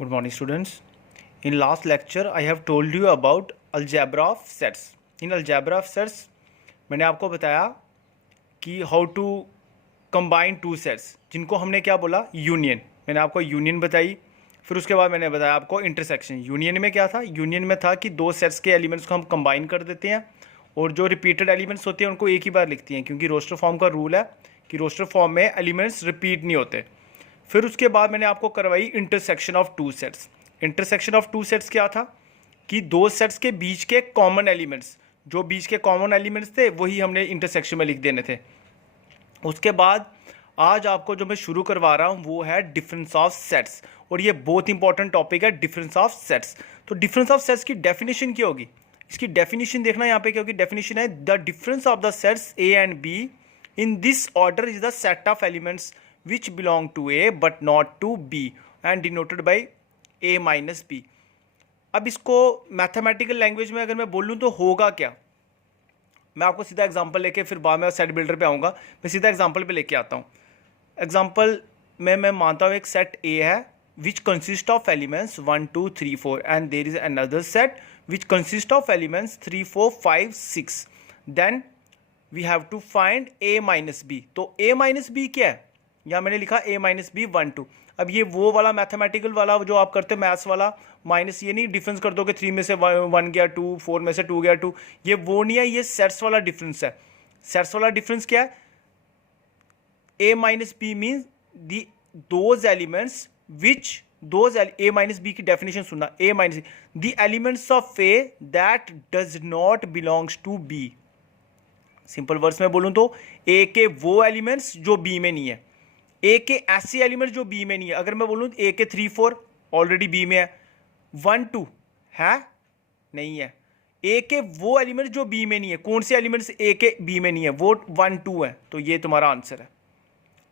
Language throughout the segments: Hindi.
Good morning, students. In last lecture, I have told you about algebra of sets. In algebra of sets, मैंने आपको बताया कि how to combine two sets, जिनको हमने क्या बोला यूनियन. मैंने आपको यूनियन बताई. फिर उसके बाद मैंने बताया आपको इंटरसेक्शन. यूनियन में क्या था? यूनियन में था कि दो सेट्स के एलिमेंट्स को हम कंबाइन कर देते हैं और जो रिपीटेड एलिमेंट्स होते हैं उनको एक ही बार लिखते हैं, क्योंकि रोस्टर फॉर्म का रूल है कि रोस्टर फॉर्म में एलिमेंट्स रिपीट नहीं होते. फिर उसके बाद मैंने आपको करवाई intersection of two sets. Intersection of two sets क्या था कि दो सेट्स के बीच के कॉमन एलिमेंट्स, जो बीच के कॉमन एलिमेंट्स थे वही हमने इंटरसेक्शन में लिख देने थे. उसके बाद आज आपको जो मैं शुरू करवा रहा हूँ वो है डिफरेंस ऑफ सेट्स, और ये बहुत इंपॉर्टेंट टॉपिक है डिफरेंस ऑफ सेट्स. तो डिफरेंस ऑफ सेट्स की डेफिनेशन क्या होगी? इसकी डेफिनेशन देखना यहाँ पे क्या होगी. डेफिनेशन है the difference of the sets A and be in this order is the set of elements which belong to A but not to B and denoted by A minus B. अब इसको मैथमेटिकल लैंग्वेज में अगर मैं बोलूँ तो होगा क्या? मैं आपको सीधा एग्जांपल लेके फिर बाद में सेट बिल्डर पे आऊँगा. मैं सीधा एग्जांपल पे लेके आता हूँ. एग्जांपल में मैं मानता हूँ एक सेट A है which consist of elements 1 2 3 4 and there is another set which consist of elements 3 4 5 6. Then we have to find A minus b. तो A माइनस बी क्या है? यहाँ मैंने लिखा A माइनस बी 1 2. अब ये वो वाला मैथमेटिकल वाला जो आप करते हैं मैथ्स वाला माइनस, ये नहीं डिफरेंस कर दो कि 3 में से 1 गया 2, 4 में से 2 गया 2. ये वो नहीं है, ये सेट्स वाला डिफरेंस है. सेट्स वाला डिफरेंस क्या है? A minus b means the those elements which A minus B की डेफिनेशन सुनना. A minus the elements of A that does not belongs to B. Simple words में बोलूँ तो A के वो एलिमेंट्स जो B में नहीं है, ए के ऐसे एलिमेंट जो बी में नहीं है. अगर मैं बोलूँ ए के 3 4 ऑलरेडी बी में है, 1 2 है नहीं है. ए के वो एलिमेंट जो बी में नहीं है, कौन से एलिमेंट्स ए के बी में नहीं है? वो 1 2 है. तो ये तुम्हारा आंसर है.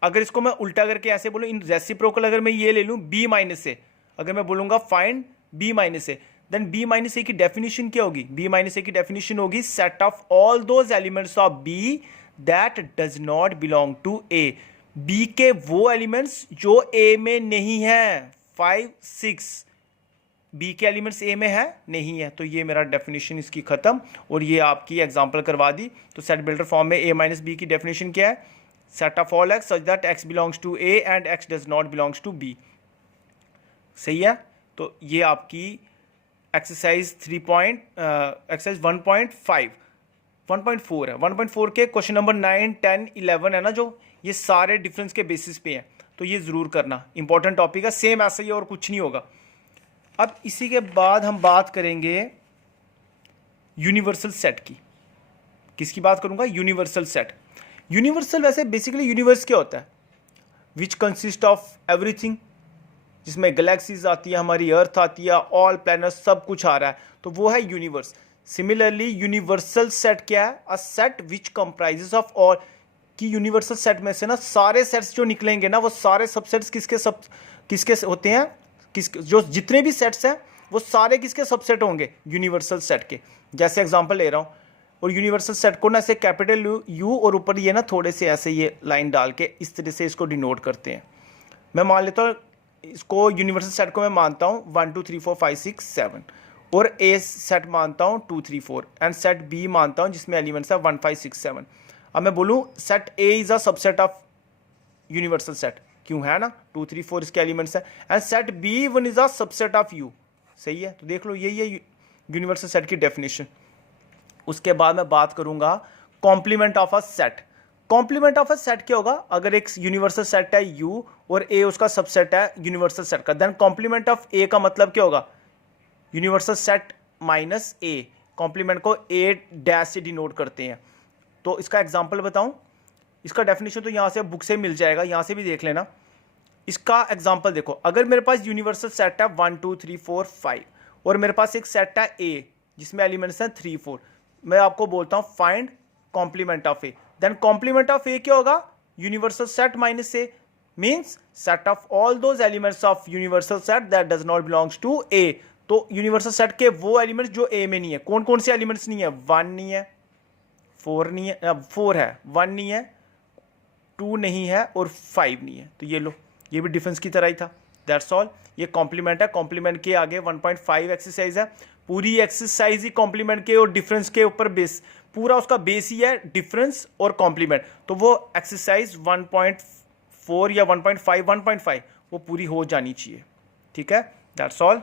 अगर इसको मैं उल्टा करके ऐसे बोलूँ इन रेसिप्रोकल, अगर मैं ये ले लूँ बी माइनस ए, अगर मैं बोलूँगा फाइंड बी माइनस ए, देन बी माइनस ए की डेफिनेशन क्या होगी? बी माइनस ए की डेफिनेशन होगी set of all those elements of B that does not belong to A. B के वो एलिमेंट्स जो ए में नहीं है. 5 6 बी के एलिमेंट्स ए में है नहीं है. तो ये मेरा डेफिनेशन इसकी खत्म, और ये आपकी एग्जांपल करवा दी. तो सेट बिल्डर फॉर्म में ए माइनस बी की डेफिनेशन क्या है? Set of all x such that x belongs to A and x does not belongs to B. सही है. तो ये आपकी एक्सरसाइज 1.4 है. 1.4 के क्वेश्चन नंबर 9 10 11 है ना, जो ये सारे डिफरेंस के बेसिस पे हैं. तो ये ज़रूर करना, इंपॉर्टेंट टॉपिक है. सेम ऐसा ही और कुछ नहीं होगा. अब इसी के बाद हम बात करेंगे यूनिवर्सल सेट की. किसकी बात करूंगा? Universal set. यूनिवर्सल वैसे बेसिकली यूनिवर्स क्या होता है? विच कंसिस्ट ऑफ एवरीथिंग, जिसमें गैलेक्सीज आती है, हमारी अर्थ आती है, ऑल प्लैनेट्स, सब कुछ आ रहा है, तो वो है यूनिवर्स. सिमिलरली यूनिवर्सल सेट क्या है? A set which comprises of all. कि यूनिवर्सल सेट में से ना सारे सेट्स जो निकलेंगे ना, वो सारे सबसेट्स किसके होते हैं? जो जितने भी सेट्स हैं वो सारे किसके सबसेट होंगे? यूनिवर्सल सेट के. जैसे एग्जांपल ले रहा हूँ, और यूनिवर्सल सेट को ना ऐसे कैपिटल यू और ऊपर ये ना थोड़े से ऐसे ये लाइन डाल के इस तरह से इसको डिनोट करते हैं. मैं मान लेता हूँ इसको, यूनिवर्सल सेट को मैं मानता हूँ 1 2 3 4 5 6 7, और ए सेट मानता हूँ 2 3 4, एंड सेट बी मानता हूँ जिसमें एलिमेंट्स है 1 5 6 7. अब मैं बोलूँ set A is a subset of universal set, क्यों है ना, 2 3 4 इसके एलिमेंट्स है, and set B one is a subset of U. सही है. तो देख लो यही है यूनिवर्सल सेट की डेफिनेशन. उसके बाद मैं बात करूंगा complement of a set. Complement of a set क्या होगा? अगर एक यूनिवर्सल सेट है यू और ए उसका सबसेट है यूनिवर्सल सेट का, देन कॉम्प्लीमेंट ऑफ ए का मतलब क्या होगा? यूनिवर्सल सेट माइनस ए. कॉम्प्लीमेंट को ए डैश से डिनोट करते हैं. तो इसका एग्जांपल बताऊं. इसका डेफिनेशन तो यहां से बुक से मिल जाएगा, यहां से भी देख लेना. इसका एग्जांपल देखो, अगर मेरे पास यूनिवर्सल सेट है 1 2 3 4 5, और मेरे पास एक सेट है ए जिसमें एलिमेंट्स हैं 3 4, मैं आपको बोलता हूं find complement of A. Then complement of A क्या होगा? Universal set minus A means set of all those elements of universal set that does not belongs to A. तो यूनिवर्सल सेट के वो एलिमेंट्स जो ए में नहीं है. कौन कौन से एलिमेंट्स नहीं है? 1 नहीं है, 4 नहीं है, 4 है, 1 नहीं है, 2 नहीं है, और 5 नहीं है. तो ये लो, ये भी डिफरेंस की तरह ही था. That's all. ये कॉम्प्लीमेंट है, कॉम्प्लीमेंट के आगे 1.5 एक्सरसाइज है, पूरी एक्सरसाइज ही कॉम्प्लीमेंट के और डिफरेंस के ऊपर बेस, पूरा उसका बेस ही है डिफरेंस और कॉम्प्लीमेंट। तो वो एक्सरसाइज 1.4 या 1.5 वो पूरी हो जानी चाहिए। ठीक है, दैट्स ऑल।